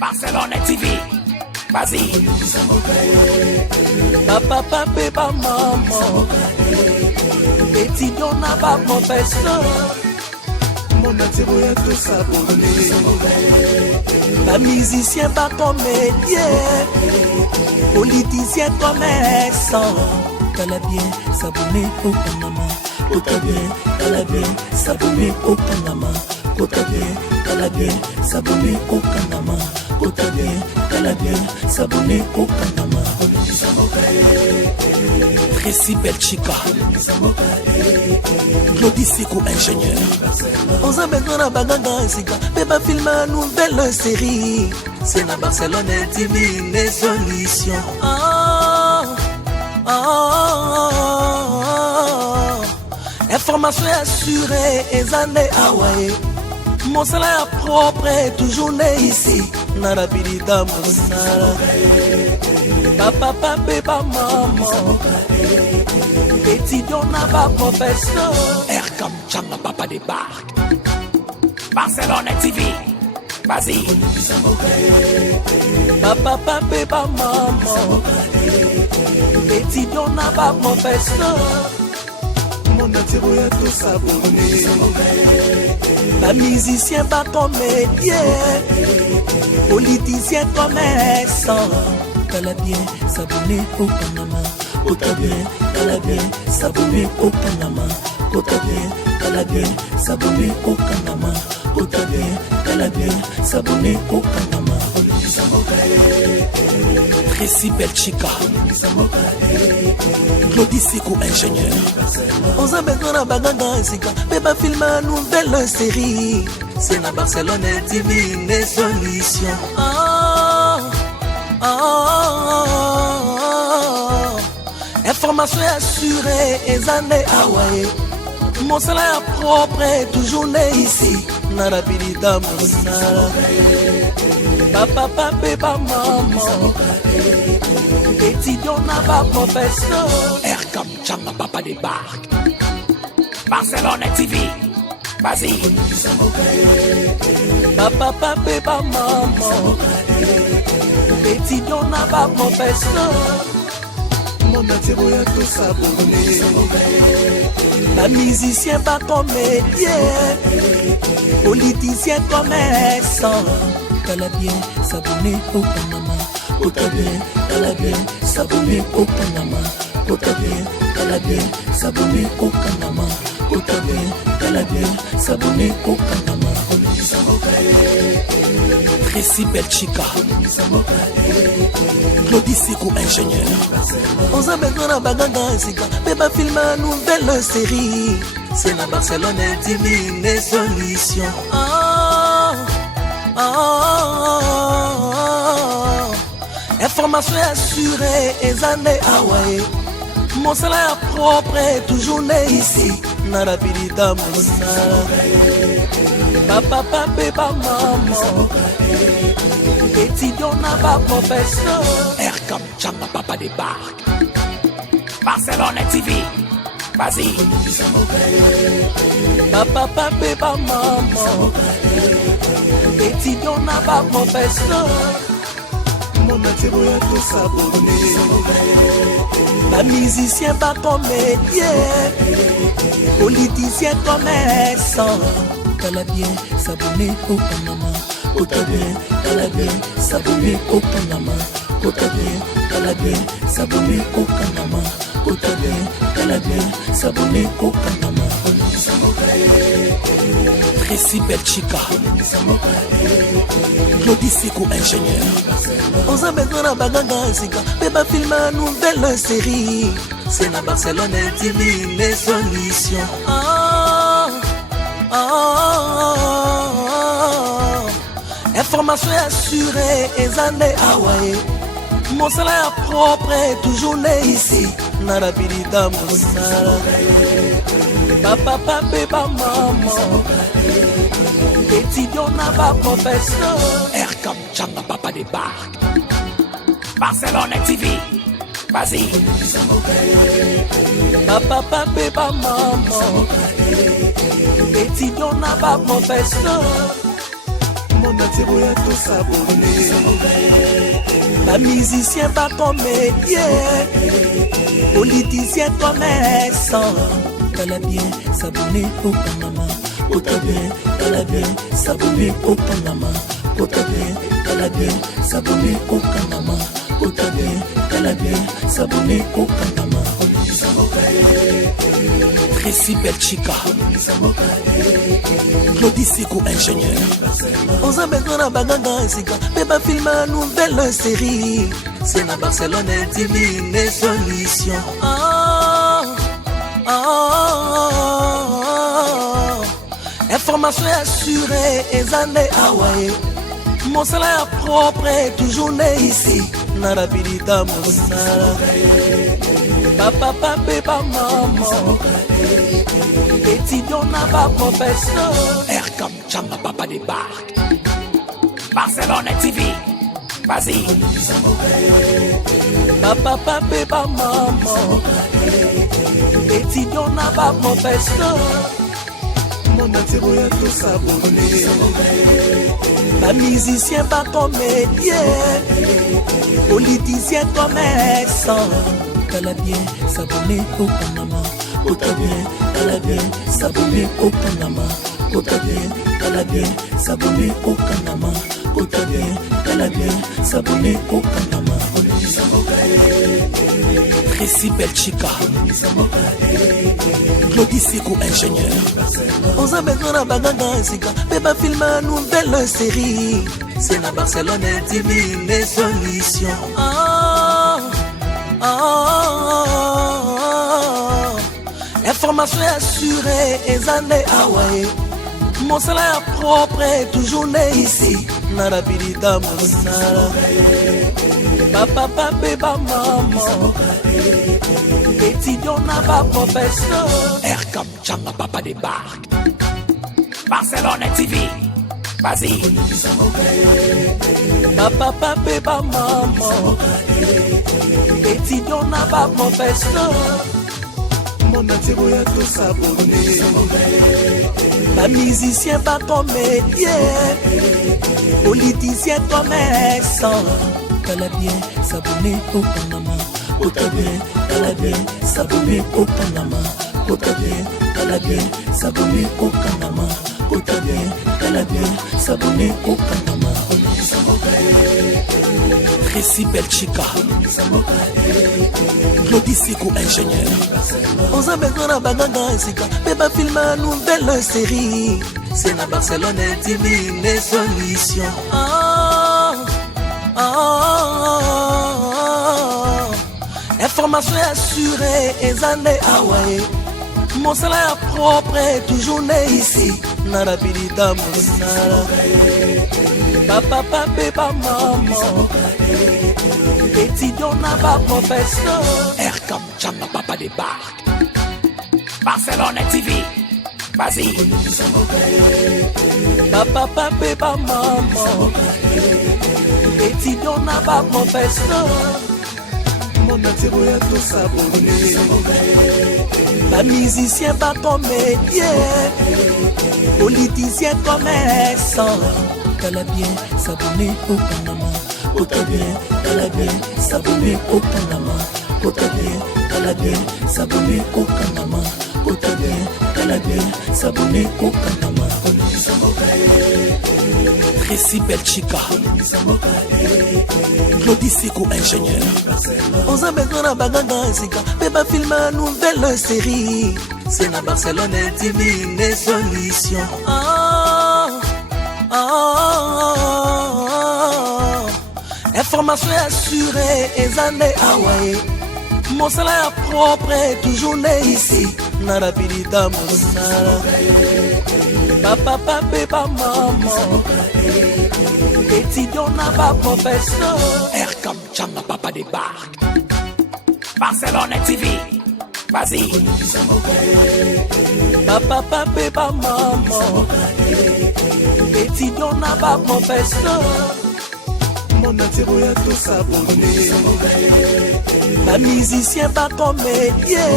Barcelone TV, vas-y. Papa, papa, maman. Petit don n'a pas professeur. Mon attiro ya tout s'abonner. Pas musicien, pas comédien. Politicien, commerçant. T'as bien s'abonner au Panama. T'as bien, t'as bien s'abonner au Panama. T'as bien, t'as bien s'abonner au Panama. T'as bien, t'as bien s'abonner au Panama. Tracy Belchica, Claudie Sikou ingénieur. On s'en met dans la bagage, mais pas filmer une nouvelle série. C'est la Barcelone TV, les solutions. Information assurée, et années Hawaii. Mon salaire propre est toujours né ici. Narapidita Moussara. Papa, papa, maman. Petit don n'a pas professeur. Air comme Chamba Papa débarque. Barcelone TV, vas-y. Papa, papa, maman. Petit don n'a pas professeur. Mon attiro ya tout s'abonner. Pas musicien, pas comédien. Politicien, commerçant. T'as bien s'abonner au Panama. T'as bien s'abonner au Panama. T'as bien s'abonner au Panama. T'as bien s'abonner au Panama. Tracy Belchica, Claudie Sikou ingénieur. On s'en met dans la bagage, mais pas filmer une nouvelle série. C'est la Barcelone TV, les solutions. Information assurée, et années Hawaii. Mon salaire propre est toujours né ici. Narapidita Moussara. Papa, papa, maman. Petit don n'a pas professeur. Air comme Chamba Papa débarque. Barcelone TV, vas-y. Papa, papa, maman. Petit don n'a pas professeur. Mon attiro ya tout s'abonner. Pas musicien, pas comédien. Politicien, commerçant. T'as bien s'abonner au Panama. T'as bien s'abonner au Panama. T'as bien s'abonner au Panama. T'as bien s'abonner au Panama. Tracy Belchica, Claudie Sikou ingénieur. On s'en met dans la bagage, mais pas filmer une nouvelle série. C'est la Barcelone TV, les solutions. Information assurée, et années Hawaii. Mon salaire propre est toujours né ici. Narapidita Moussara. Papa, papa, maman. Petit don n'a pas professeur. Air comme Chamba Papa débarque. Barcelone TV, vas-y. Papa, papa, maman. Petit don n'a pas professeur. Mon attiro ya tout s'abonner. Pas musicien, pas comédien. Politicien, commerçant. T'as bien s'abonner au Panama. T'as bien s'abonner au Panama. T'as bien s'abonner au Panama. T'as bien s'abonner au Panama. Tracy Belchica, Claudie Sikou ingénieur. On s'en met dans la bagage, mais pas filmer une nouvelle série. C'est la Barcelone TV, les solutions. Information assurée, et années Hawaii. Mon salaire propre est toujours né ici. Narapidita Moussara. Papa, papa, maman. Petit don n'a pas professeur. Air comme Chamba Papa débarque. Barcelone TV, vas-y. Papa, papa, maman. Petit don n'a pas professeur. Mon attiro ya tout s'abonner. Ba musicien, ba comédien, politicien, commerçant. T'as bien s'abonner au Panama. T'as bien, t'as bien s'abonner au Panama. T'as bien, t'as bien s'abonner au Panama. T'as bien, t'as bien s'abonner au Panama. Tracy Belchica, Claudie Sekou, ingénieur. On s'en met dans la bagage, mais pas filmer une nouvelle série. C'est la Barcelone Divine Solution. Information assurée et années Hawaii. Mon salaire propre est toujours né ici. Narapidita Moussala. Papa, papa, maman. Étudiant n'a pas professeur. Air comme Chamba Papa débarque. Barcelone TV. Vas-y. Papa, papa, maman. Étudiant n'a pas professeur. Mon attiroya tout s'abonner. Ba musicien, ba comédien, politicien, commerçant. T'as bien s'abonner au Panama. T'as bien s'abonner au Panama. T'as bien s'abonner au Panama. T'as bien s'abonner au Panama. Tracy Belchica, Claudie Sekou, ingénieur. On s'en met dans la bagage, mais pas filmer une nouvelle série. C'est la Barcelone Divine Solution. Information assurée et années Hawaii. Mon salaire propre est toujours né ici. Narapidita Moussala. Papa, papa, maman. Étudiant n'a pas professeur. Air comme Chamba Papa débarque. Barcelone TV. Vas-y. Papa, papa, maman. Étudiant n'a pas professeur. Mon attiroya tout s'abonner. Ba musicien, ba comédien, politicien, commerçant. T'as bien s'abonner au Panama. T'as bien s'abonner au Panama. T'as bien s'abonner au Panama. T'as bien s'abonner au Panama. Tracy Belchica, Claudie Sekou, ingénieur. On s'en met dans la bagage, mais pas filmer une nouvelle série. C'est la Barcelone Divine Solution. Information assurée et années Hawaii. Mon salaire propre est toujours né ici. Narapidita Moussala. Papa, papa, maman. Étudiant n'a pas professeur. Air comme Chamba Papa débarque. Barcelone TV. Vas-y. Papa, papa, maman. Étudiant n'a pas professeur. Mon attiroya tout s'abonner. Ba musicien, ba comédien, politicien, commerçant. T'as bien s'abonner au Panama. T'as bien s'abonner au Panama. T'as bien s'abonner au Panama. T'as bien s'abonner au Panama. Tracy Belchica, Claudie Sekou, ingénieur. On s'en met dans la bagage, mais pas filmer une nouvelle série. C'est la Barcelone Divine Solution. Information assurée et années Hawaii. Mon salaire propre est toujours né ici. Narapidita Moussala. Papa, papa, maman. Étudiant n'a pas professeur. Air comme Chamba Papa débarque. Barcelone TV. Vas-y. Papa, papa, maman. Étudiant n'a pas professeur. Mon attiroya tout s'abonner. Ba musicien, ba comédien,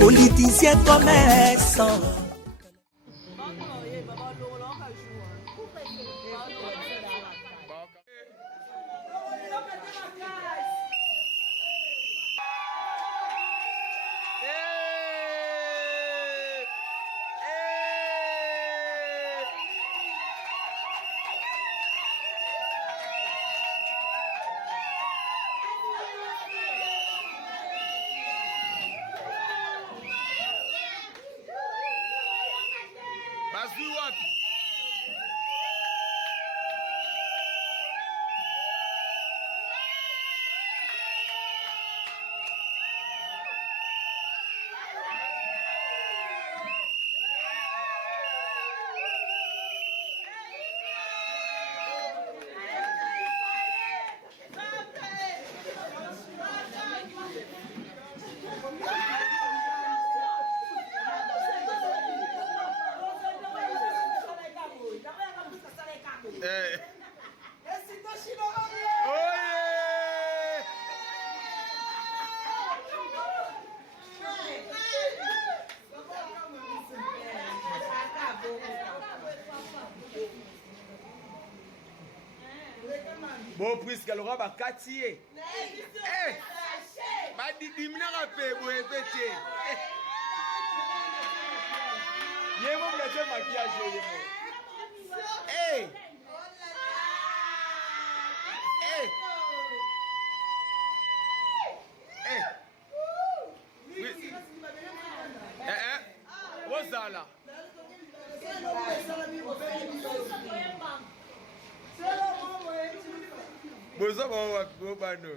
politicien, commerçant. Bon, puisque le roi va quartier. Va diminuer un peu, vous répétez. Il y a mon maquillage. Hey! Hey! Hey! Rosala. Bozo ba ba no.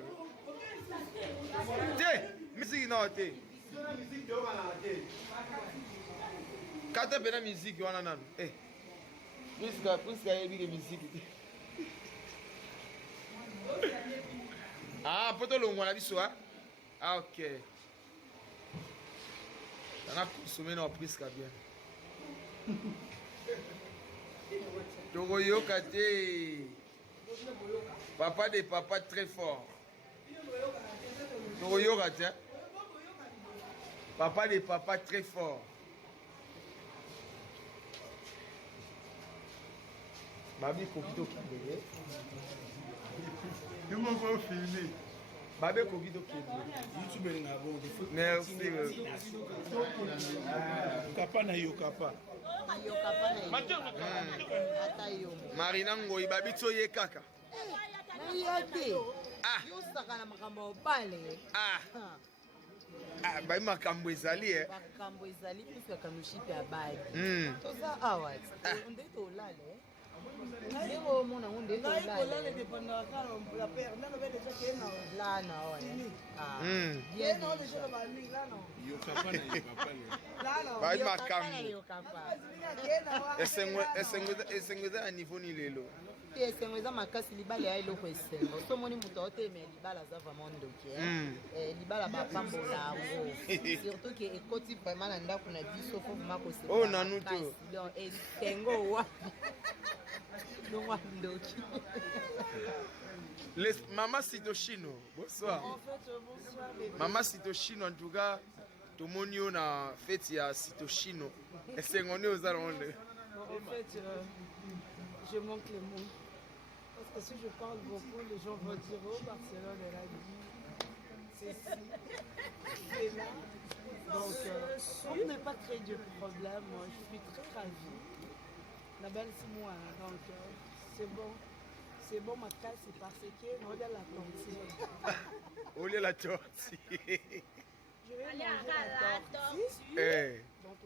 Te, musique non te. Quand tu fais musique, on a nan. Eh. Puisque il y a musique. Ah, poto longo na biso ah. Ah OK. On a consommé nos puisque bien. Toroyo kate. Papa de papa très fort. Toroyo kate. Papa de papa très fort. Babi Kokito Kibele. Nous m'avons filmé. Babi Kokito Kibele. YouTube est là-bas. Merci. Kapa na yokapa. Marina Ngoyi Babi Tsoye Kaka. Ah. Ah. Ah, bah makambo ezali eh. Makambo ezali puisque kamushipi abali. Toza awat. Onde to lale. Ndeko mona onde to lale. Na ikolale dépendant quand la père na va déjà kena. Là na ouais. Ah. Bien non déjà ba ni là non. Yo kapa na yokapa. Là non. Bah makambo. Yokapa. Esengeza a niveau ni lelo. Esengeza makasi libala ya eloko esengo. So moni muto oteme libala za vraiment ndoki. Libala ba pambola ngo. Surtout que ekoti vraiment na ndako na biso fo mako se. Oh nanuto. Donc esengo wa. Donc ndoki. Maman Sitoshino, bonsoir. En fait, bonsoir bébé. Maman Sitoshino, en tout cas, tout le monde a fait Sitoshino. Et c'est on est aux alentours. En fait, je manque les mots. Parce que si je parle beaucoup, les gens vont dire oh, Barcelone est la vie. C'est ci, c'est là. Donc, on n'est pas très de problème. Je suis très ravie. La belle, c'est moi. Donc, c'est bon. C'est bon, ma casse, c'est parce que on est la tortille. On est la tortille. Je vais manger la tortille. Eh. Donc,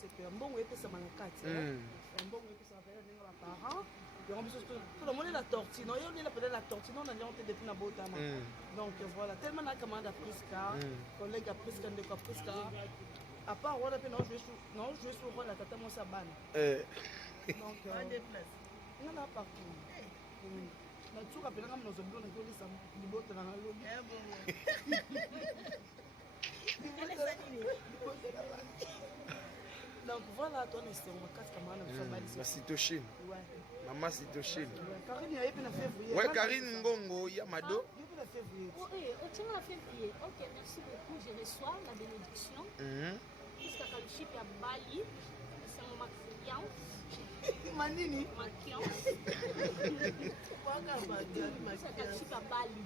c'est que un bon oui, ça m'a cassé. Un bon oui, ça fait un parent. Tout le monde est la tortille. Non, il y a peut-être la tortille. Non, on a honte depuis la beauté. Donc, voilà. Tellement la commande à Prisca. Collègue à Prisca, de quoi Prisca. À part, on a fait non, je suis sur le rôle, la tata, moi, ça banne. Donc, il y en a partout. Na tsuka pela kama nozobilo na kolisa liboto na lolo. Donc voilà, toi c'est on casse kamana msabali. Ma Sitoshine. Ouais. Maman Sitoshine. Karine y a eu na février. Ouais, Karine Ngongo Yamado. Depuis la février. On tient la février. OK, merci beaucoup. Je reçois la bénédiction. Jusqu'à Kaluship à Bali. C'est mon cliente. Manini makiance sakashika bali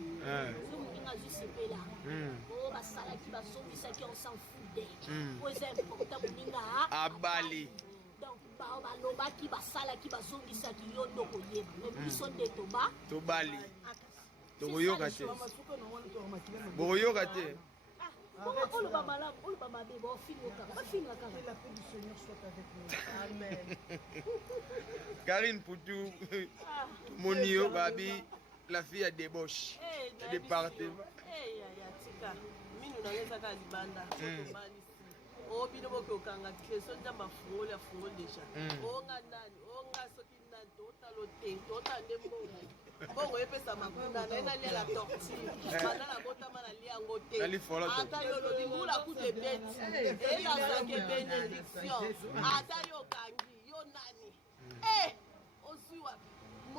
zomulinga jusepela o basalaki basombisaki on s'en fout po eza important moninga abali donc bao balobaki basalaki bazongisaki yo ndo koyeba me biso nde tobali tokoyoka te bokoyoka te. Oh le baba bon film la paix du Seigneur soit avec nous. Amen. Karine Poutou, Monio Babi, la fille à débauche. Département. Tika. Minu na leza ka libanda. O bino boke okanga keso ndamba fungola deja. O nga nani, o nga soki nani to talote, to tande mbongo. Bongo epesa makunda na lia la tortille. Bana la botama na lia ngote. Ata yo lo dingula ku de beti. E ya sa ke benediction. Ata yo kangi, yo nani. Oziwa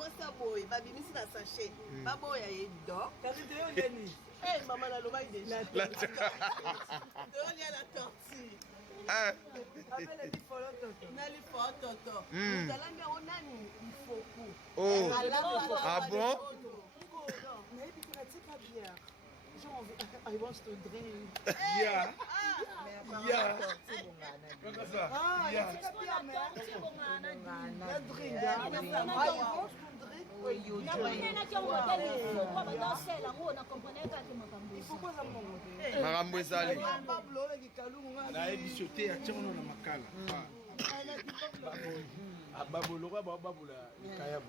mwasa boye babimisi na sachet baboya ye do kasi te yo ndeni mama nalobaki déjà toyolia la tortue apele lifolo toto na lifolo toto otalambi yango nani ifoku bon nayebi te natika bière I want to drink. Yeah. makambo ezali nayebi biso te atiango na makala babolokwa bababola likaya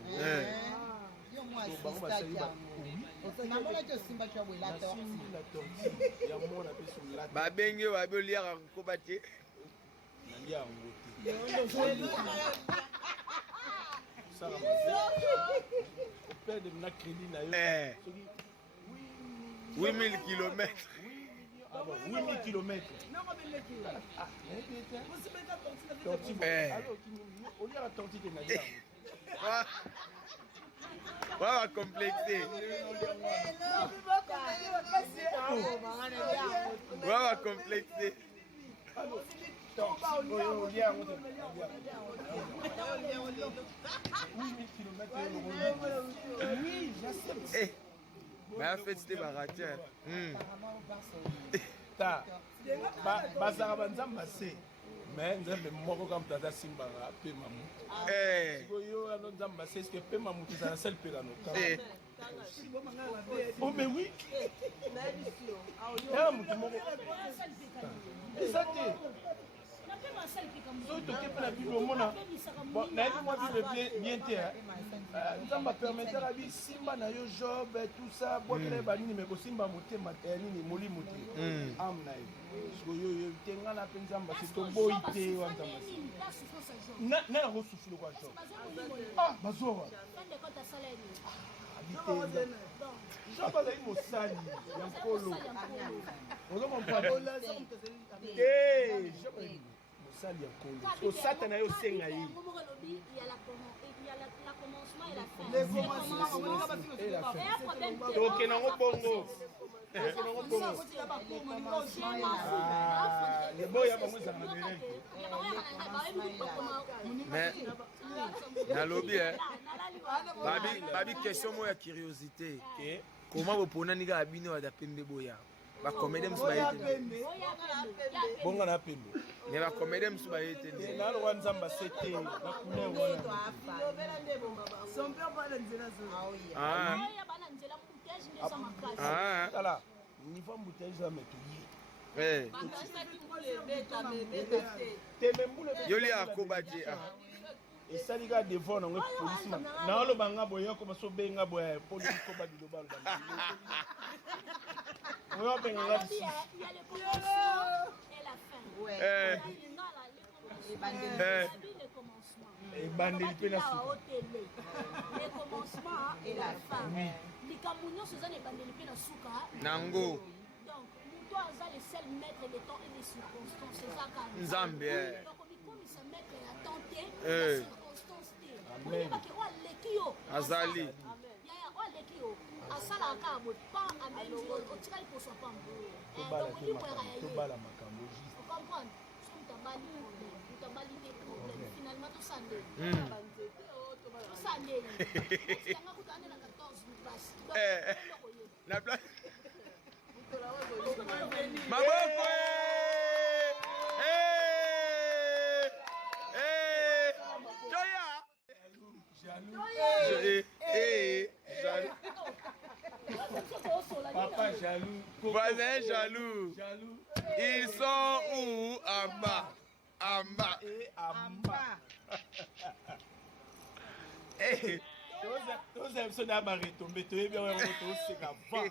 babenge babe oliaka koba te nalia yango te perde na crédit na yo 8000 kilomètres 8000 kilomètres oliaka torti te nalia va complexer va complexer mais fait c'était baratia bazaka banzambe ase mais nzambe moko kaka moto aza simbanga apema motu sikoyo ano nzambe ase eske pema motu ezala sel mpekano mais oui ea motu moko eza te soki toke mpe na bible omona nayebi mwa bible bien te nzambe apermetaka bisimba na yo job tout ça bwakela ye banini me kosimba motema nini molimo te ame na ye sikoyo te nga na mpe nzambe ase toboyi te wa nzambe ase na yakosufile kwa job bazora job azali mosali ya nkolo ozokomprendre mosali ya nkolo osatana yo osenga ye tokende yango bongo leboya bango ezala na bereke mais nalobi babi question moko ya curiosité comment boponani kaka bino bada pembe boya bakomede mosu bayete bonga na pembe me bakomede mosu bayete naloba nzambe ase te na couleur wana tala niveau mbouteillage za metoye tembe mbule yoli akoba te esali kaka devant nango polisi naoloba nga boye okoma so benga boye polisi koba biloba aloba oyo benganga lisusu ebandeli mpe na suka likambo nyonso eza na ebandeli mpe na suka nango donc moto aza le seul maître des temps et des circonstances ezaka nzambe donc obikomisa maître ya temps te ya circonstance te oyebaki oyo aleki yo azali yaya oyo aleki yo asalaka kaka boye pa ameli yo otikali poswa pambo donc likweka ya ye tobala makambo ocomprendre so mutabali problème mutabali te problème finalement tosandeli tosandeli otikanga kutane na 14 place na place maboko Joya papa jaloux voisin jaloux ils sont où en bas toza biso na baretombe toyebi yango yango toseka va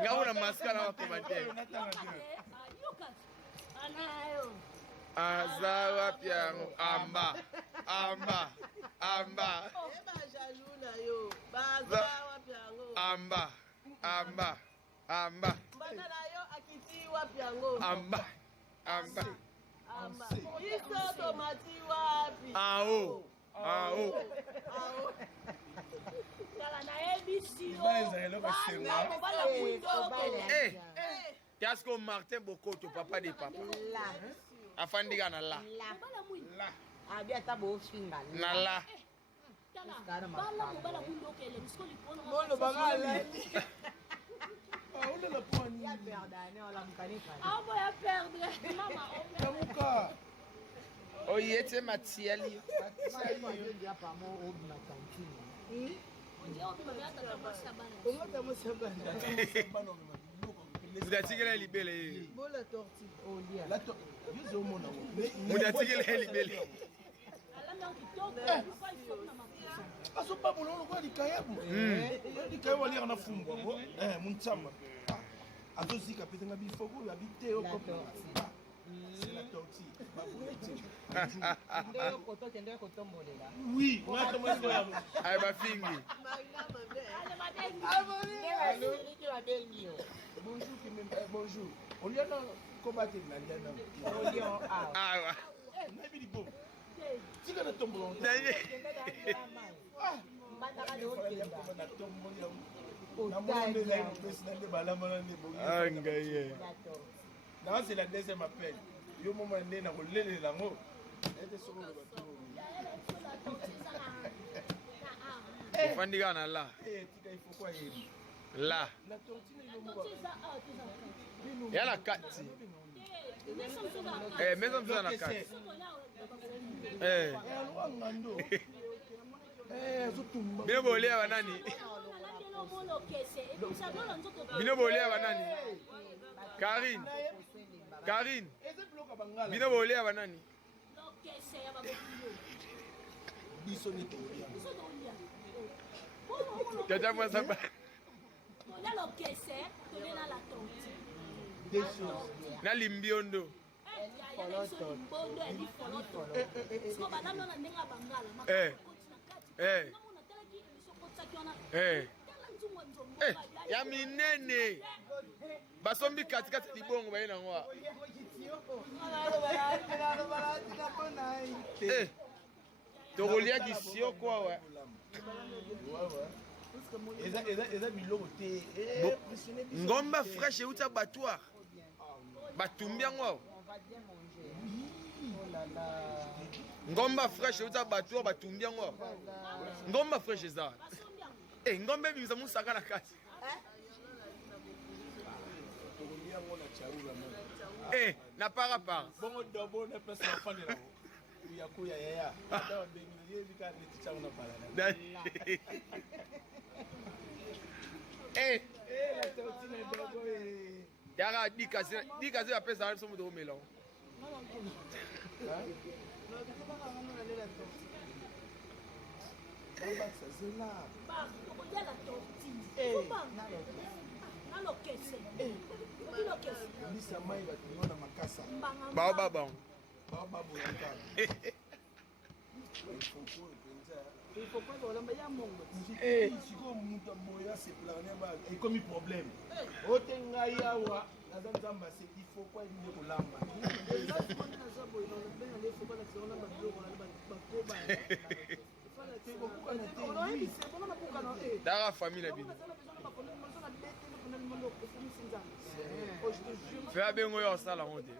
ngabo na maskara wa commentaire aza wapi yango amba Biso tomati wapi? En haut. En haut. Kala nayebi Eh. Qu'est-ce que Martin Bokoto, papa des papas? Afandika na la. La. Ah, bien, t'as beau finga. Na la. Bon, le bagage. Ah, on est le point. Il y a perdu, on l'a moukané. Ah, moi, il a perdu. Maman, Kamuka. Oh, il était Matiali. Vous avez tiré les libellés. Bon, la tortue. La tortue. Vous avez tiré les libellés. Aso pa bololo kwa dikayabu. Dikayabu ali ana fumbo. Muntsamba. Azo zika pete nga bifoko ya biteo ko. C'est la tortue. Oui, on a commencé à Aïe, ma fille. Bonjour. On y a combattre na Ah, ouais. Nabi di bon. Tika na tombo. Non, c'est la deuxième appel. Yo moment né na kolele lango. Fandika na la. Tika il faut quoi yébi. La. La tortue Il y a la 4. Eh, mais on fait la 4. Eh. Bino bolé à banani. Bino bolé à banani. Karine. Karine. Bino bolé à banani. Tata moi ça. Na limbiondo. Ya minene basombi katikati libongo baye nango tokolia kisio kwa wa ngomba fraîche euta battoir batumbi yango ngomba fraîche euta battoir batumbi yango ngomba fraîche eza ngombe bimisa musaka na kati na para para bongo dobo na place na fandi la ya kuya ya da bengi yezi ka ni ticha una pala la tortue na dobo yaka dikaze ya pesa somo do melon baobaba ekomi problème otenga yawa naza nzamba se il faut quoi inde kolamba dara famille na bino fe abengo yo osala ngo te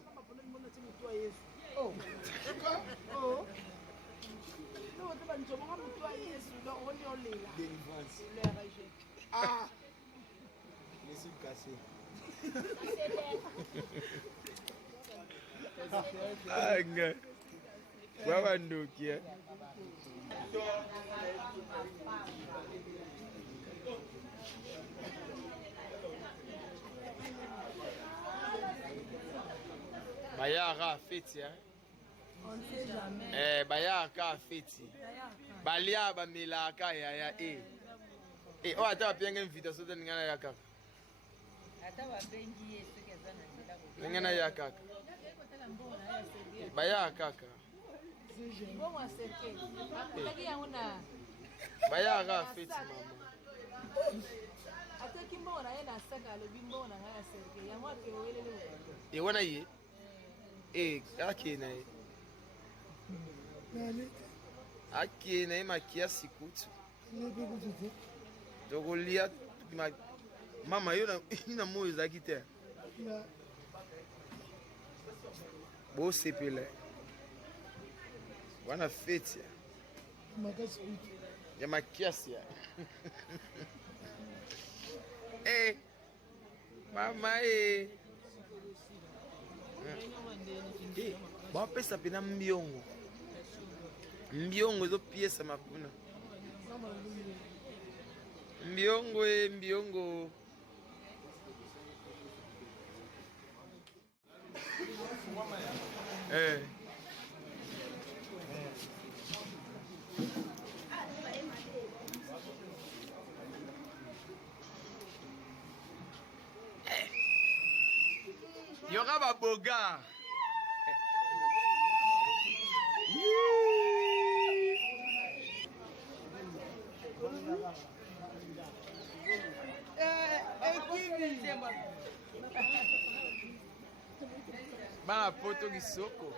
ah les yeux cassés anga baba ndoki bayaka feti on ne sait jamais. Bayaka feti balia bamelaka yaya o ata bapenga invitation te ningana ya kaka ningana ya kaka baya kaka bayaka feti mama ewona ye Eh, akene. Akene makia sikutu. Tokolia mama yo na moyo ezaki te. Bo sepele. Wana fete. Ya makiasi ya. Eh. Mama eh. Bapesa pena mbiongo. Mbiongo ezo piesa makuna. Mbiongo mbiongo. Eh. Yoga baboga. Ba poto gisoko.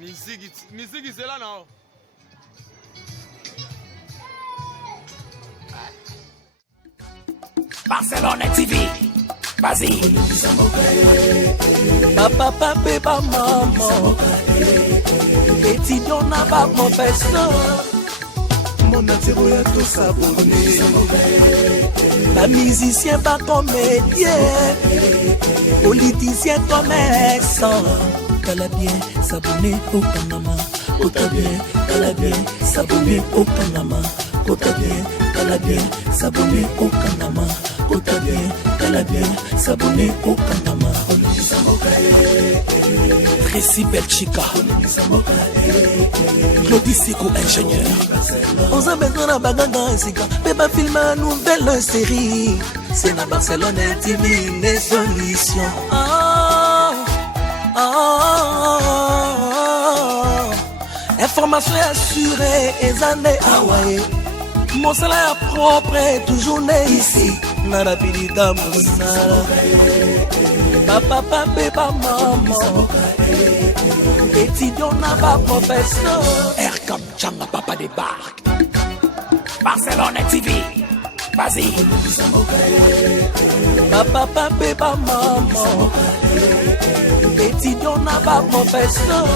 Musique c'est là non. Barcelone TV, vas-y. Papa, papa, maman. Étudiant n'a pas professeur. Mon atiro ya tout s'abonner. Pas musicien, pas comédien. Politicien, commerçant. T'as bien s'abonner au Panama. T'as bien, t'as bien s'abonner au Panama. T'as bien, t'as bien s'abonner au Panama. T'as bien s'abonner au Panama. Tracy Belchica, Claudie Siko ingénieur. On s'en met dans la baganga sika. Bébé filme une nouvelle série. C'est la Barcelone TV, les solutions. Information assurée et années Hawaii. Mon salaire propre est toujours né ici. Narapirita Moussala. Papa, papa, maman. Étudiant n'a pas professeur. Erkam Changa, papa débarque. Barcelone TV, vas-y. Papa, papa, maman. Étudiant n'a pas professeur.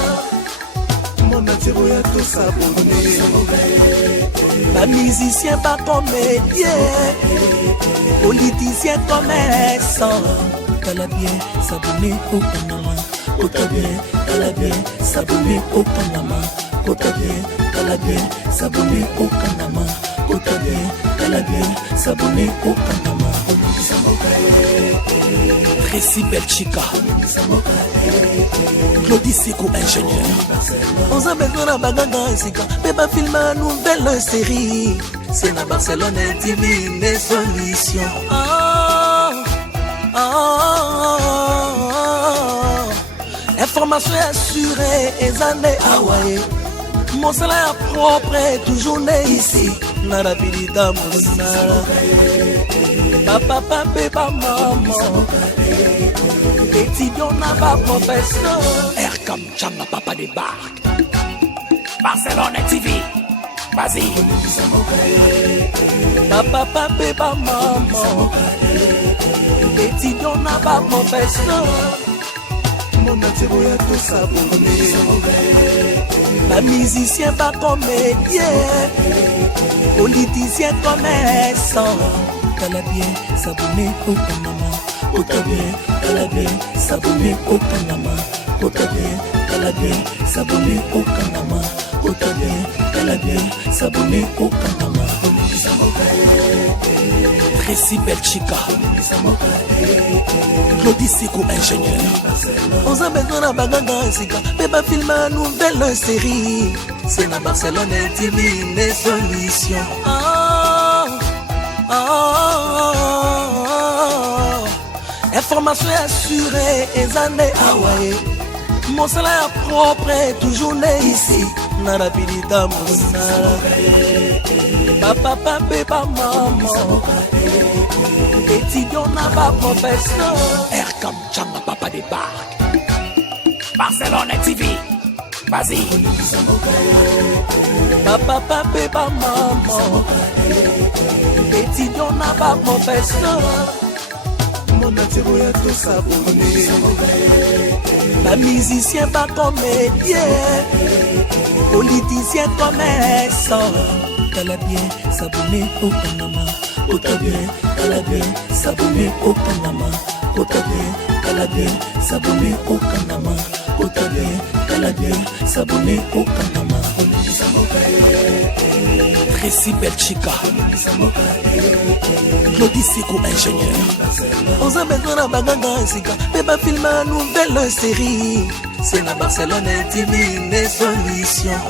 Mon atiro ya tout s'abonner. Pas musicien, pas comédien. Politicien, commerçant. T'as bien s'abonner au Panama. T'as bien s'abonner au Panama. T'as bien s'abonner au Panama. T'as bien s'abonner au Panama. Tracy Belchica, Claudie Siko ingénieur. On s'en met dans la baganga sika. Bébé filme une nouvelle série. C'est la Barcelone TV, les solutions. Information assurée et années Hawaii. Mon salaire propre est toujours né ici. Narapirita Moussala. Papa, papa, maman. Étudiant n'a pas professeur. Erkam Changa, papa débarque. Barcelone TV, vas-y. Papa, papa, maman. Étudiant n'a pas professeur. Mon atiro ya tout s'abonner. Pas musicien, pas comédien. Politicien, commerçant. T'as bien s'abonner au Panama. T'as bien s'abonner au Panama. T'as bien s'abonner au Panama. T'as bien s'abonner au Panama. Tracy Belchica, Claudie Siko ingénieur. On s'en met dans la baganga sika. Bébé filme une nouvelle série. C'est la Barcelone TV, les solutions. Information assurée et années Hawaii. Mon salaire propre est toujours né ici. na rapidita mosala bapapa mpe bamama étudiant na baprofesseur Erkam Changa papa de Barque Barcelone TV vas-y bapapa mpe bamama étudiant na baprofesseur monatiro ya tosabone bamusicien bacomédien politicien commerçant tala bien s'abonner au Panama ota bien tala bien s'abonner au Panama ota bien tala bien s'abonner au Panama ota bien tala bien s'abonner au Panama Tracy Belchica Claudie Siko ingénieur oza besoin na baganga sika pe ba filme nouvelle série c'est na Barcelone TV les solutions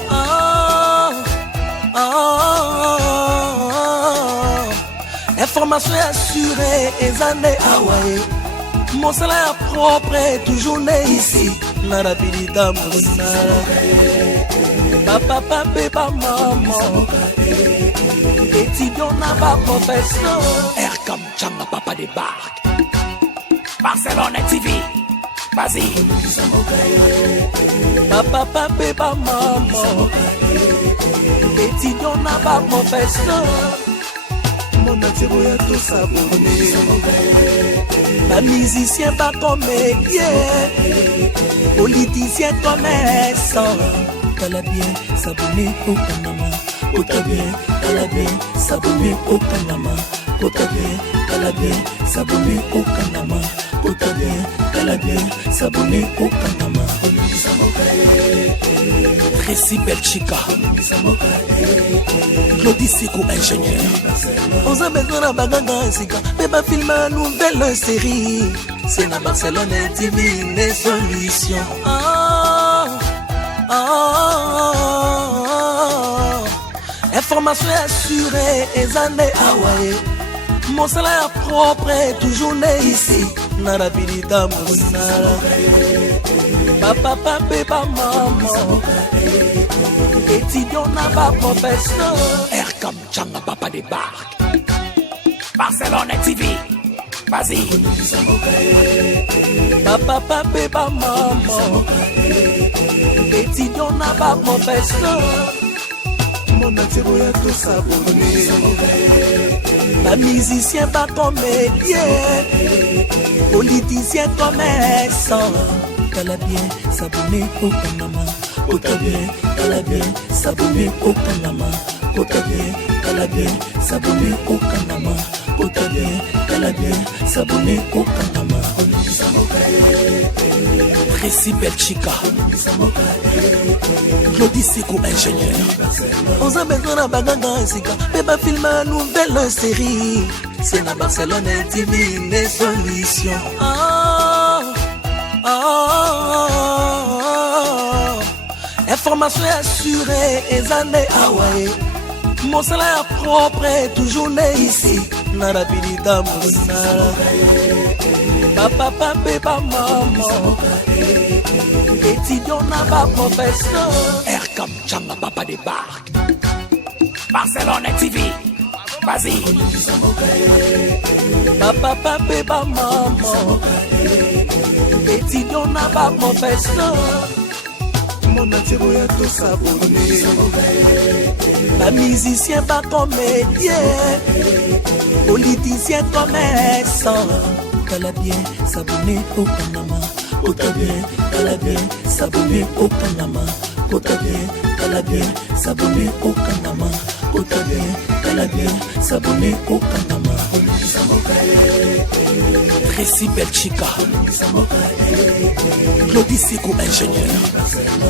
information assurée et années awaye mon salaire propre toujours né ici na rapidita mosala papa pe ba maman étudiant na ba professeur Erkam Changa papa de Barque Barcelone TV vas-y papa pe ba maman étudiant na ba professeur monatiro ya tosabone bamusicien bacomédien politicien commerçant tala bien s'abonner au Panama ota bien tala bien s'abonner au Panama ota bien tala bien s'abonner au Panama ota bien tala bien s'abonner au Panama Tracy Belchica Claudie Siko ingénieur oza besoin na baganga sika pe ba filme nouvelle série c'est na Barcelone TV les solutions information assurée et années awaye mon salaire propre toujours né ici na rapidita mosala papa mpe bamama étudiant na baprofesseur Erkam Changa papa de Barque Barcelone TV vas-y papa mpe bamama étudiant na baprofesseur monatiro ya tosabone bamusicien bacomédien politicien commerçant tala bien s'abonner au Panama ota bien tala bien s'abonner au Panama ota bien tala bien s'abonner au Panama ota bien tala bien s'abonner au Panama Tracy Belchica Claudie Siko ingénieur oza besoin na baganga sika pe ba filme nouvelle série c'est na Barcelone TV les solutions information assurée et années awaye mon salaire propre toujours né ici na rapidita mosala papa mpe bamama étudiant na baprofesseur Erkam Changa papa de Barque Barcelone TV vas-y papa mpe bamama étudiant na baprofesseur monatiro ya tosabone bamusicien bacomédien politicien commerçant tala bien s'abonner au Panama ota bien tala bien s'abonner au Panama ota bien tala bien s'abonner au Panama ota bien tala bien s'abonner au Panama Tracy Belchica Claudie Siko ingénieur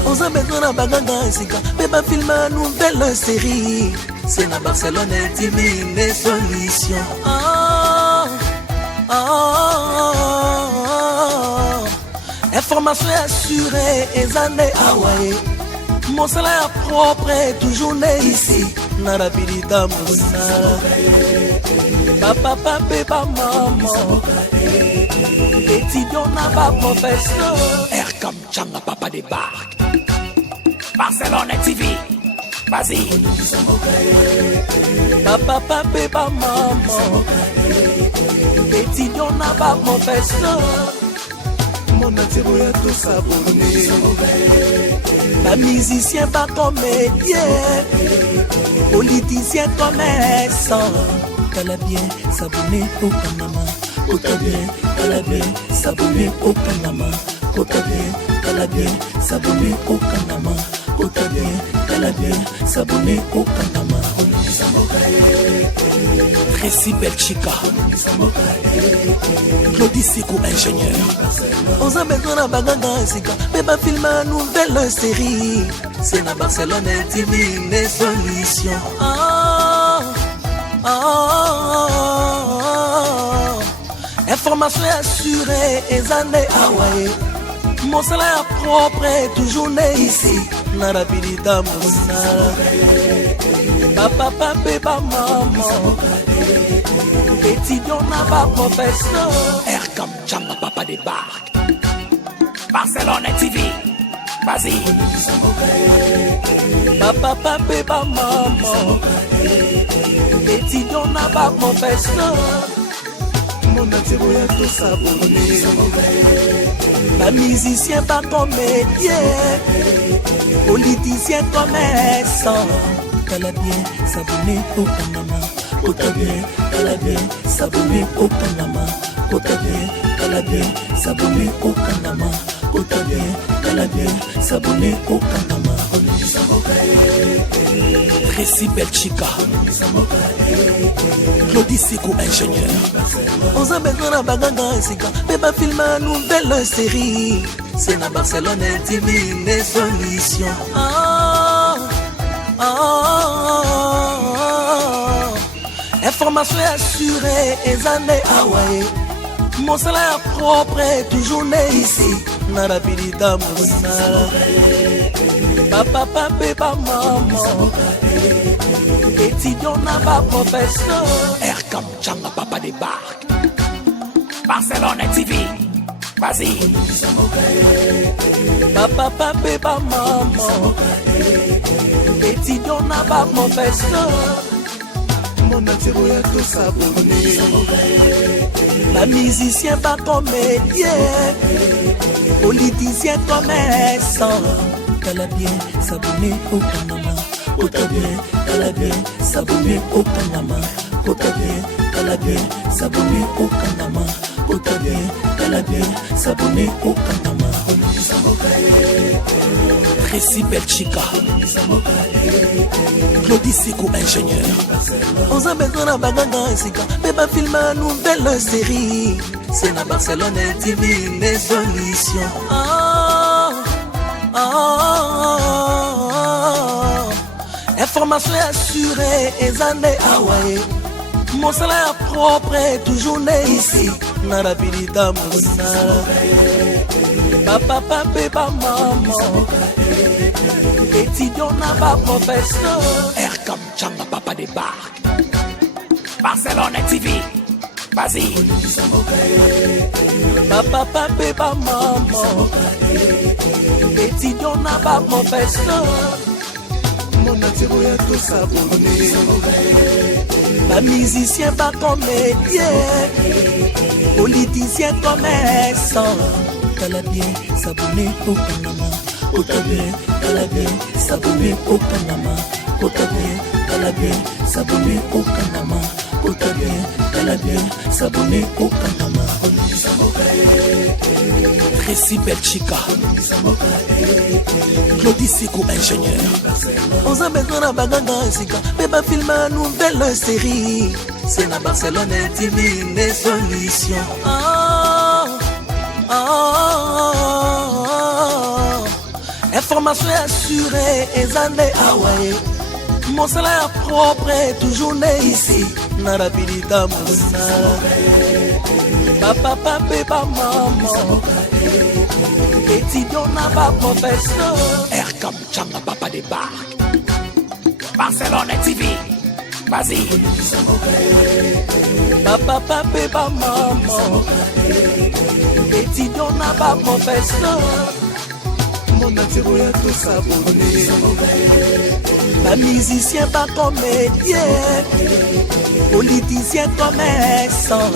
oza besoin na baganga sika pe ba filme nouvelle série c'est na Barcelone TV les solutions information assurée et années awaye mon salaire propre toujours né ici na rapidita mosala papa mpe bamama étudiant na baprofesseur Erkam Changa papa de Barque Barcelone TV. Vas-y. Papa, papa, maman. Étudiant là-bas, professeur. Mon attiré à tous abonnés. Pas musicien, pas comédien. Politicien, commerçant. T'as bien s'abonner au Panama. T'as bien s'abonner au Panama. T'as bien s'abonner au Panama. T'as bien s'abonner au Panama. Tracy Belchica, Claudie Sikou, ingénieur. On a besoin d'un bagage, mais pas filmer une nouvelle série. C'est la Barcelone TV, les solutions. Information assurée, et années Hawaii. Mon salaire propre est toujours né ici. Na rapidité, mon salaire. Papa, papa, maman. Étudiant là-bas, professeur. Erkam Chamba, papa débarque. Barcelone TV. Vas-y. Papa, papa, maman. Étudiant là-bas, professeur. Mon attiré à tous abonnés. Pas musicien, pas comédien. Politicien, commerçant. T'as bien s'abonner au Panama. T'as bien s'abonner au Panama. T'as bien s'abonner au Panama. T'as bien s'abonner au Panama. Tracy Belchica, Claudie Sikou, ingénieur. On a besoin d'un bagage, mais pas filmer une nouvelle série. C'est la Barcelone TV, les solutions. Information assurée, et années Hawaii. Mon salaire propre est toujours né ici. Na rapidité, mon salaire. Papa, papa, maman. Étudiant là-bas, professeur. Erkam Changa, papa débarque. Barcelone TV. Vas-y. Papa, papa, maman. Étudiant là-bas, professeur. Mon attiré à tous abonnés. Pas musicien, pas comédien. Politicien, commerçant. T'as bien s'abonner au Panama. T'as bien s'abonner au Panama. T'as bien s'abonner au Panama. T'as bien s'abonner au Panama. Tracy Belchica, Claudie Sikou, ingénieur. On a besoin d'un bagage, mais pas filmer une nouvelle série. C'est la Barcelone TV, les solutions. Information assurée, et années Hawaii. Mon salaire propre est toujours né ici. Na rapidité, mon salaire. Papa, papa, maman. Étudiant là-bas, professeur. Erkam Chamba, papa débarque. Barcelone TV. Vas-y. Papa, papa, maman. Étudiant là-bas, professeur. Mon attiré à tous abonnés. Pas musicien, pas comédien. Politicien, commerçant. T'as bien s'abonner au Panama. T'as bien s'abonner au Panama. T'as bien s'abonner au Panama. T'as bien s'abonner au Panama. Tracy Belchica, Claudie Sikou, ingénieur. On a besoin d'un bagage, mais pas filmer une nouvelle série. C'est la Barcelone TV, les solutions. Information assurée, et années Hawaii. Mon salaire propre est toujours né ici. Na rapidité, mon salaire. Papa, papa, maman. Étudiant là-bas, professeur. Erkam Changa, papa débarque. Barcelone TV. Vas-y. Papa, papa, maman. Étudiant là-bas, professeur. Mon atiro ya tout s'abonner. Pas musicien, pas comédien, politicien, commerçant.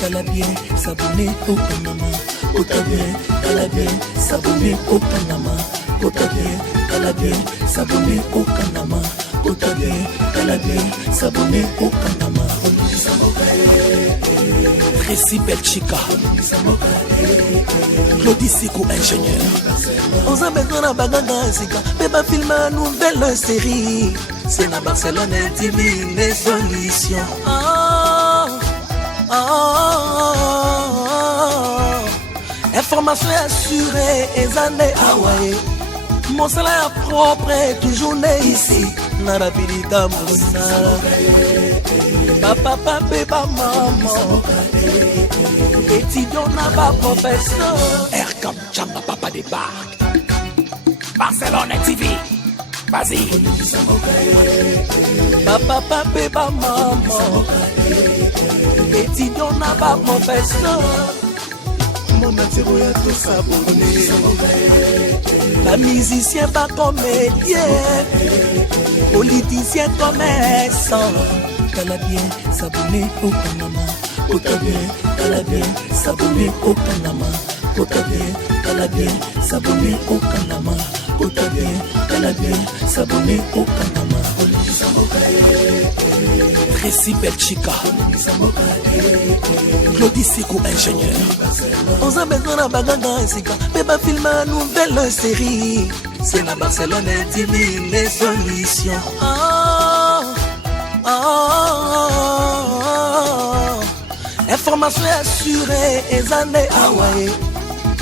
T'as bien s'abonner au Panama. T'as bien, t'as bien s'abonner au Panama. T'as bien, t'as bien s'abonner au Panama. T'as bien s'abonner au Panama. Tracy Belchica, Claudie Sikou, ingénieur. On a besoin d'un bagage, mais pas filmer une nouvelle série. C'est la Barcelone TV, les solutions. Information assurée, et années Hawaii. Mon salaire propre est toujours né ici. Narabilita Moussala. Papa, papa, maman. Étudiant n'a pas professeur. Aircam, Chamba, papa débarque. Barcelone TV. Vas-y. Papa, papa, maman. Étudiant n'a pas professeur. Mon atiro ya tout s'abonner. Pas musicien, pas comédien, politicien, commerçant. T'as bien s'abonner au Panama. T'as bien s'abonner au Panama. T'as bien s'abonner au Panama. T'as bien s'abonner au Panama. Tracy Belchica, Claudie Sikou, ingénieur. On a besoin d'un bagage, mais pas filmer une nouvelle série. C'est la Barcelone TV, les solutions. Information assurée, et années Hawaii.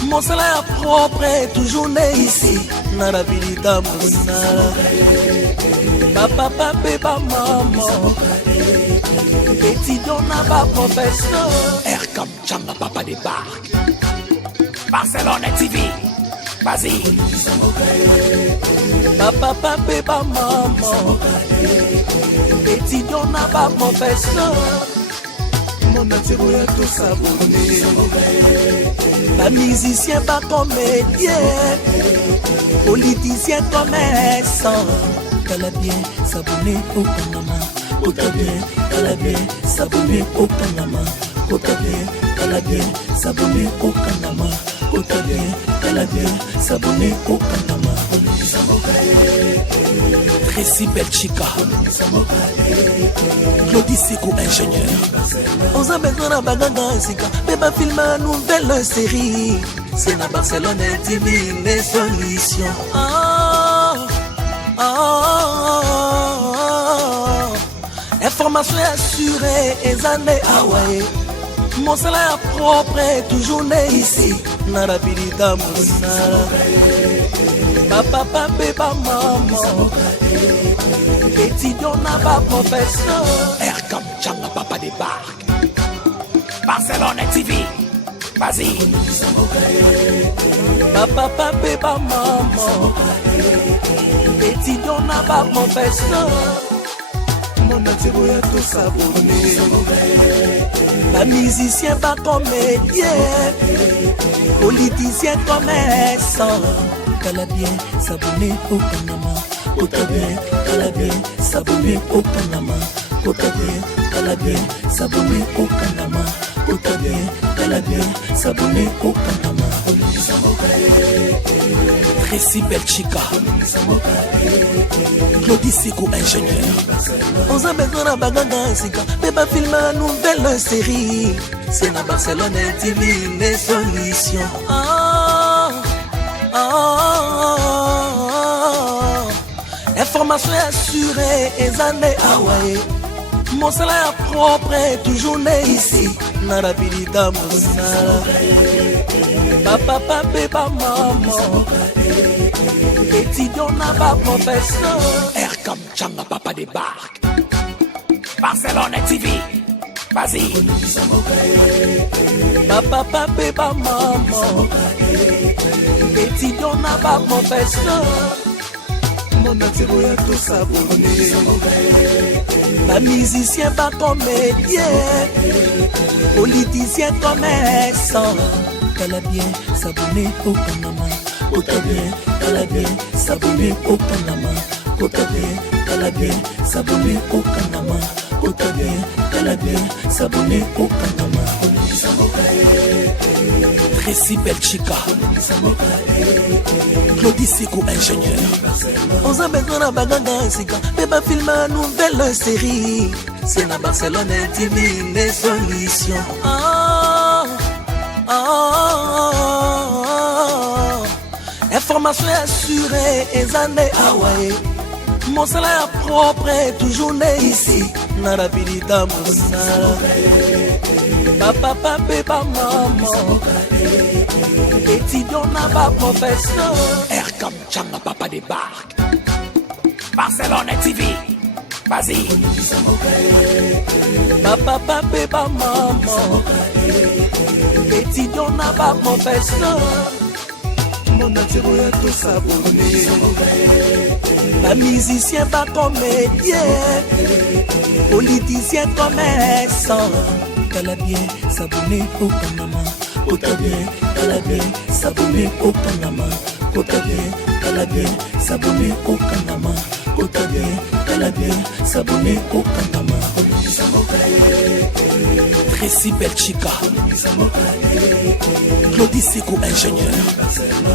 Mon salaire propre est toujours né ici. Narabilita Moussala. Papa, papa, maman. Étudiant n'a pas professeur. Aircam, Chamba, papa débarque. Barcelone TV. Vas-y. Papa, papa, maman. Étudiant n'a pas professeur. Mon atiro ya tout s'abonner. Pas musicien, pas comédien, politicien, commerçant. T'as bien s'abonner au Panama. T'as bien s'abonner au Panama. T'as bien s'abonner au Panama. T'as bien s'abonner au Panama. Tracy Belchica, Claudie Sikou, ingénieur. On a besoin d'un bagage, mais pas filmer une nouvelle série. C'est la Barcelone TV, les solutions. Information assurée, et années Hawaii. Mon salaire propre est toujours né ici. Narabilita Moussala. Papa, papa, maman. Étudiant n'a pas professeur. Aircam, Chamba, papa débarque. Barcelone TV. Vas-y. Papa, papa, maman. Étudiant n'a pas professeur. Mon atiro ya tout s'abonner. Pas musicien, pas comédien, politicien, commerçant. T'as bien s'abonner au Panama. T'as bien s'abonner au Panama. T'as bien s'abonner au Panama. T'as bien s'abonner au Panama. Tracy Belchica, Claudie Sikou, ingénieur. On a besoin d'un bagage, mais pas filmer une nouvelle série. C'est la Barcelone TV, les solutions. Information assurée, et années Hawaii. Mon salaire propre est toujours né ici. Narabilita Moussala. Papa, papa, maman. Étudiant n'a pas professeur. Aircam, Chamba, papa débarque. Barcelone TV. Vas-y. Papa, papa, maman. Étudiant n'a pas professeur. Mon atiro ya tout s'abonner. Pas musicien, pas comédien, politicien, commerçant. T'as bien s'abonner au Panama. T'as bien, s'abonner au Kanama. Kota bien, tala bien, s'abonner au Kanama. Kota bien, tala bien, s'abonner au Kanama. Tracy Belchica, Claudie Sikou, ingénieur. On a besoin d'un bagage, mais pas filmer une nouvelle série. C'est la Barcelone TV, les solutions. Information assurée, et années Hawaii. Mon salaire propre est toujours né ici. Narabilita Moussala. Papa, papa, maman. Étudiant n'a pas professeur. Erkam Changa, papa débarque. Barcelone TV. Vas-y. Papa, papa, maman. Étudiant n'a pas professeur. Mon atiro ya tout s'abonner. Pas musicien, pas comédien. Politicien, commerçant. T'as bien s'abonner au Panama. Kota bien, t'as bien s'abonner au Panama. Kota bien, t'as bien s'abonner au Panama. Kota bien, t'as bien s'abonner au Panama. Tracy Belchica, Claudie Sikou, ingénieur.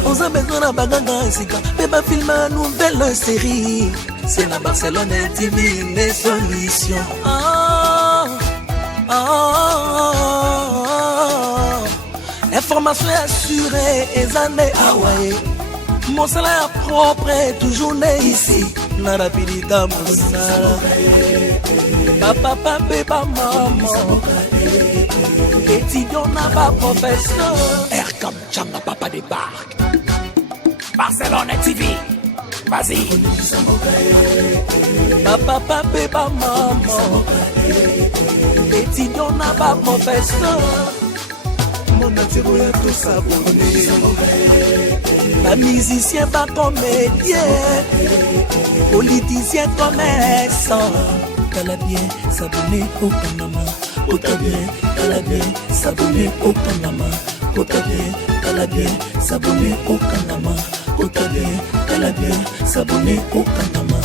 On a besoin d'un bagage, mais pas filmer une nouvelle série. C'est la Barcelone TV, les solutions. Information assurée, et années Hawaii. Mon salaire propre est toujours né ici. Narabilita Moussala. Papa, papa, maman. Étudiant n'a pas professeur. Erkam Changa, papa débarque. Barcelone TV. Vas-y. Papa, papa, maman. Étudiant n'a pas professeur. Mon atiro ya tout s'abonner. Pas musicien, pas comédien. Politicien, commerçant. T'as bien s'abonner au Panama. Kota bien, t'as bien s'abonner au Panama. Kota bien, t'as bien s'abonner au Panama. Kota bien, t'as bien s'abonner au Panama.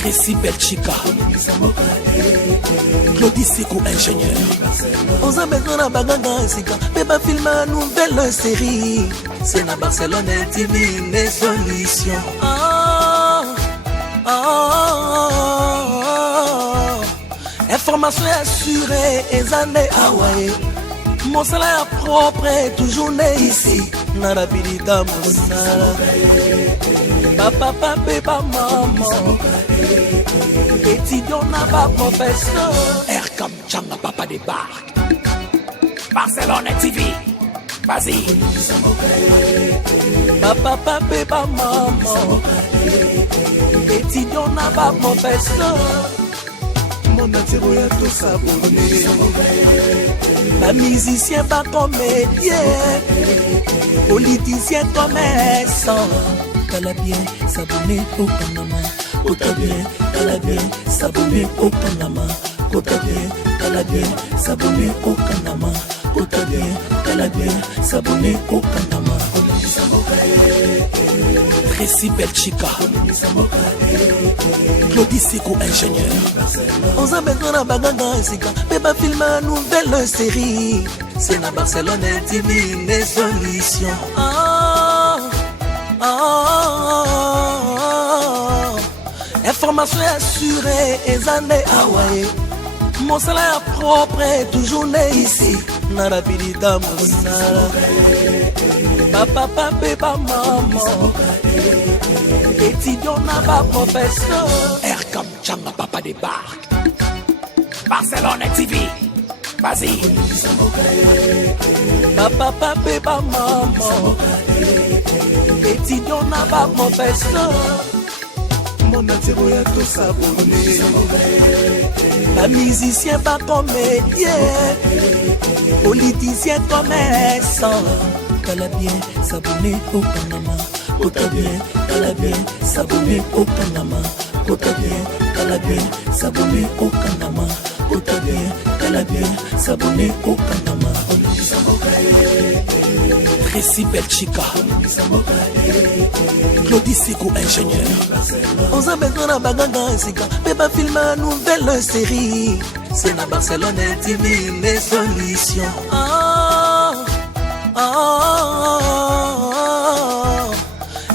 Tracy Belchica, Claudie Sikou, ingénieur. On a besoin d'un bagage, mais pas filmer une nouvelle série. C'est la Barcelone TV, les solutions. Information assurée, et années Hawaii. Mon salaire propre est toujours né ici. Narabilita Moussala. Papa, papa, maman. Étudiant n'a pas professeur. Erkam Changa, papa débarque. Barcelone TV. Vas-y. Papa, papa, maman. Étudiant n'a pas professeur. Mon atiro ya tout s'abonner. Pas musicien, pas comédien. Politicien, commerçant. T'as bien s'abonner au Panama. Kota bien, t'as bien s'abonner au Panama. Kota bien, t'as bien s'abonner au Panama. Kota bien, t'as bien s'abonner au Panama. Tracy Belchica, Claudie Sikou, ingénieur. On a besoin d'un bagage, mais pas filmer une nouvelle série. C'est la Barcelone TV, les solutions. Information assurée, et années Hawaii. Mon salaire propre est toujours né ici. Narabilita Moussala. Papa, papa, maman. Étudiant n'a pas professeur. Erkam Changa, papa débarque. Barcelone TV. Vas-y. Papa, papa, maman. Étudiant n'a pas professeur. Mon atiro ya tout s'abonner. Pas musicien, pas comédien. Politicien, commerçant. T'as bien s'abonner au Panama. Kota bien, t'as bien s'abonner au Panama. Kota bien, t'as bien s'abonner au Panama. Kota bien, t'as bien s'abonner au Panama. Tracy Belchica, Claudie Sikou, ingénieur. On a besoin d'un bagage, mais pas filmer une nouvelle série. C'est la Barcelone TV, les solutions.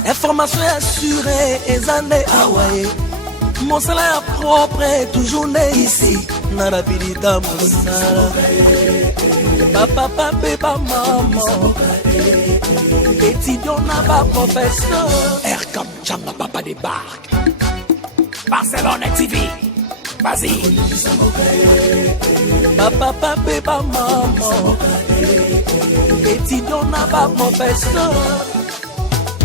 Information assurée, et années Hawaii. Mon salaire propre est toujours né ici. Narapirita Moussala. Papa, papa, maman. Étudiant n'a pas professeur. Erkam Chamba, papa débarque. Barcelone TV. Vas-y. Papa, papa, maman. Étudiant n'a pas professeur.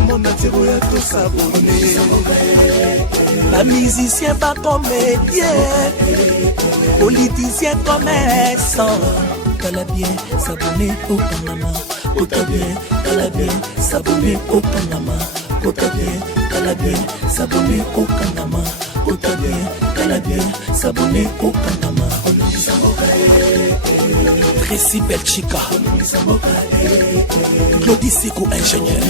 Mon atiro ya tout s'abonner. La musicien pas comédien. Politicien commerçant. T'as bien s'abonner au Panama. T'as bien, t'as bien s'abonner au Panama. T'as bien, t'as bien s'abonner au Panama. T'as bien, t'as bien s'abonner au Panama. Tracy Belchica, Claudie Sikou, ingénieur.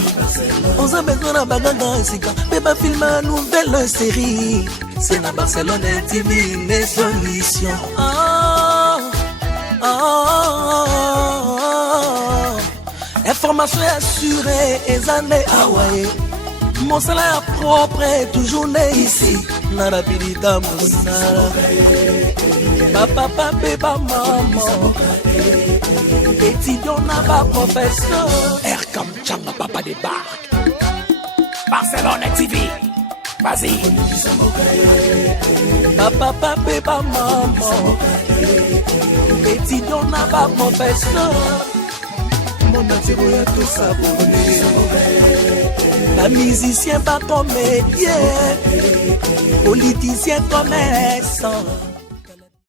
On a besoin d'un bagage, mais pas filmer une nouvelle série. C'est la Barcelone TV, les solutions. Information assurée, et années Hawaii. Mon salaire propre est toujours né ici. Narapirita Moussala. Papa, papa, maman. Étudiant n'a pas professeur. Erkam Chamba, papa débarque. Barcelone TV. Vas-y. Papa, papa, maman. Étudiant n'a pas professeur. Mon atiro ya tout s'abonner. La musicien pas comédien. Politicien commerçant.